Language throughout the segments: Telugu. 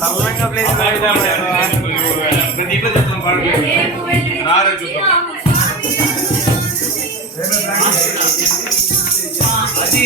సల్లంగా ప్లేస్ అది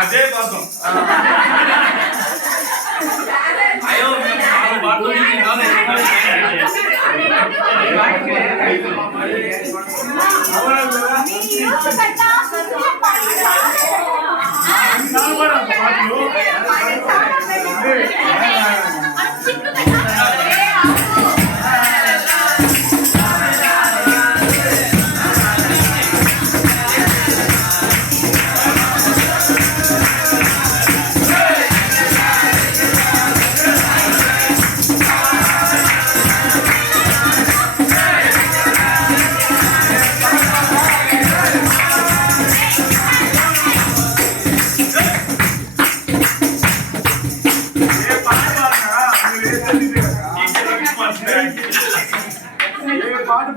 అదే కోసం అయ్యో పాట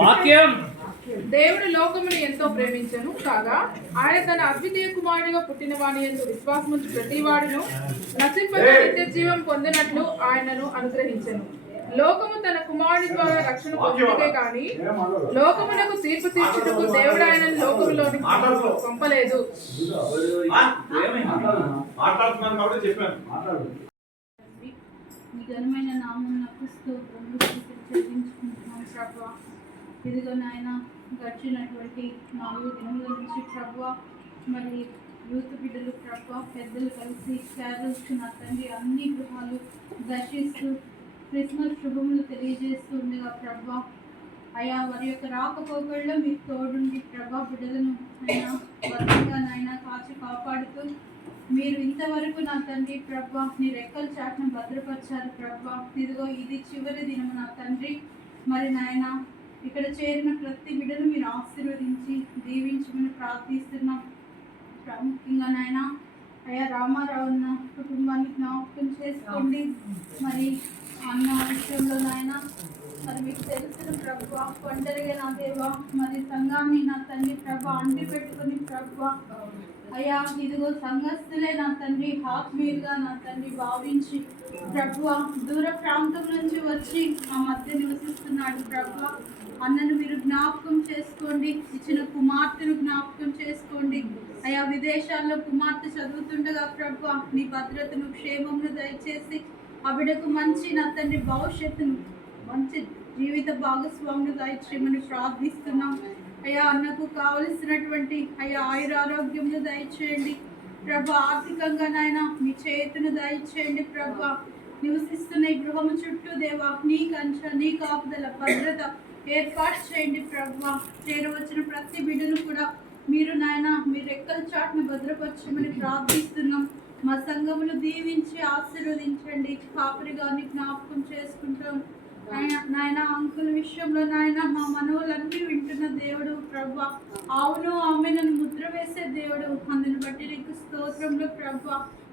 వాక్యం దేవుడు లోకమును ఎంతో ప్రేమించెను కాగా ఆయన తన అద్వితీయ కుమారుడిగా పుట్టిన వాని యందు విశ్వాసముంచు ప్రతి వాడును నశింపక నిత్య జీవం పొందినట్లు ఆయనను అనుగ్రహించెను. లోకము తన కుమారుడి ద్వారా రక్షణ పొందుటకే గాని లోకమునకు తీర్పు తీర్చుటకు దేవుడు ఆయనను లోకములోని పంపలేదు. మాట్లాడుతున్నాను కాబట్టి చెప్పాను. మీ ఘనమైన నామమునకు స్తోత్రములు చెల్లించుకుంటున్నాం ప్రభువా. ఇదిగో నాయన గడిచినటువంటి 4 దినముల నుంచి ప్రభువా, మరి యూత్ బిడ్డలు ప్రభువా, పెద్దలు కలిసి క్యారల్స్ నా తండ్రి అన్ని గృహాలు దర్శిస్తూ క్రిస్మస్ శుభములు తెలియజేస్తూ ఉండగా ప్రభువా, అయా వారి యొక్క రాకపోకల్లో మీకు తోడుండి ప్రభా బిడ్డలను అయినా భద్రంగా నాయన కాచి కాపాడుతూ మీరు ఇంతవరకు నా తండ్రి ప్రభా నీ రెక్కల చాటును భద్రపరిచారు ప్రభా. ఇదిగో ఇది చివరి దినము నా తండ్రి. మరి నాయన ఇక్కడ చేరిన ప్రతి బిడ్డను మీరు ఆశీర్వదించి దీవించమని ప్రార్థిస్తున్నాం. ప్రాముఖ్యంగా నాయన అయ్యా రామారావు అన్న కుటుంబాన్ని జ్ఞాపకం చేసుకోండి. మరి అన్న విషయంలో నాయన మరి మీకు తెలిసిన ప్రభు ఒంటరిగా నా దేవా మరి సంఘాన్ని నా తండ్రి ప్రభు అంటి పెట్టుకుని ప్రభు అయ్యా ఇదిగో సంఘస్థులే నా తండ్రి ఆత్మీయులుగా నా తండ్రి భావించి ప్రభు దూర ప్రాంతం నుంచి వచ్చి మా మధ్య నివసిస్తున్నాడు ప్రభు. అన్నను మీరు జ్ఞాపకం చేసుకోండి, ఇచ్చిన కుమార్తెను జ్ఞాపకం చేసుకోండి. అయా విదేశాల్లో కుమార్తె చదువుతుండగా ప్రభు నీ భద్రతను క్షేమమును దయచేసి ఆ బిడ్డకు మంచి నా తండ్రి భవిష్యత్తును మంచి జీవిత భాగస్వామిని దయచేయమని ప్రార్థిస్తున్నాం. అయ్యా అన్నకు కావలసినటువంటి అయ్యా ఆయురారోగ్యమును దయచేయండి ప్రభు. ఆర్థికంగా నాయన మీ చేతును దయచేయండి ప్రభు. నివసిస్తున్న ఈ గృహము చుట్టూ దేవా నీ కంచె నీ కాపుదల భద్రత ఏర్పాటు చేయండి ప్రభు. చేరవచ్చిన ప్రతి బిడ్డను కూడా మీరు నాయన మీ రెక్కల చాటును భద్రపరచమని ప్రార్థిస్తున్నాం. మా సంఘమును దీవించి ఆశీర్వదించండి. కాపరి గారిని జ్ఞాపకం చేసుకుంటాం నాయన. అంకుల విషయంలో నాయన మా మనవులన్నీ వింటున్న దేవుడు ప్రభు. అవును ఆమె నన్ను ముద్ర వేసే దేవుడు. అందుని బట్టి నీకు స్తోత్రంలో ప్రభు.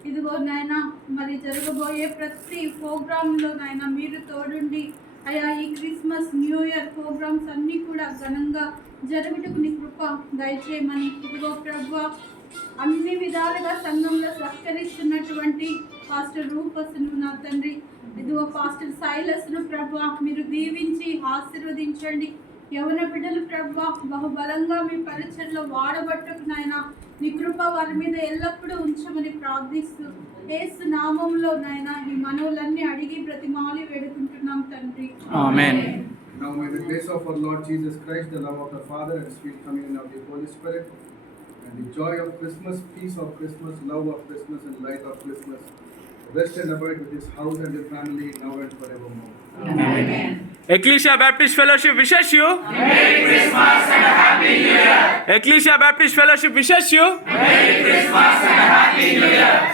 ఇదిగో నాయన మరి జరగబోయే ప్రతి ప్రోగ్రాంలో నాయన మీరు తోడుండి అయ్యా ఈ క్రిస్మస్ న్యూ ఇయర్ ప్రోగ్రామ్స్ అన్నీ కూడా ఘనంగా జరుగుటకు నీ కృప దయచేయమని ఇదిగో ప్రభు అన్ని విధాలుగా సంఘంలో సహకరిస్తున్నటువంటి పాస్టర్ రూపస్ను నా తండ్రి ఇదిగో పాస్టర్ సైలస్ను ప్రభు మీరు దీవించి ఆశీర్వదించండి. యవన బిడ్డలు ప్రభు బహుబలంగా మీ పరిచయంలో వాడబట్టకు నాయన నీ కృప వారి మీద ఎల్లప్పుడూ ఉంచమని ప్రార్థిస్తూ యేసు నామములో నాయన ఈ మనవులన్నీ అడిగి బ్రతిమాలి వేడుకుంటున్నాం తండ్రి. ఆమేన్. Now may the grace of our Lord Jesus Christ, the love of the Father, and sweet communion of the Holy Spirit, and the joy of Christmas, peace of Christmas, love of Christmas, and light of Christmas rest and abide with his house and his family now and forevermore. Amen. Ecclesia Baptist Fellowship wishes you Merry Christmas and a Happy New Year. Ecclesia Baptist Fellowship wishes you Merry Christmas and a Happy New Year.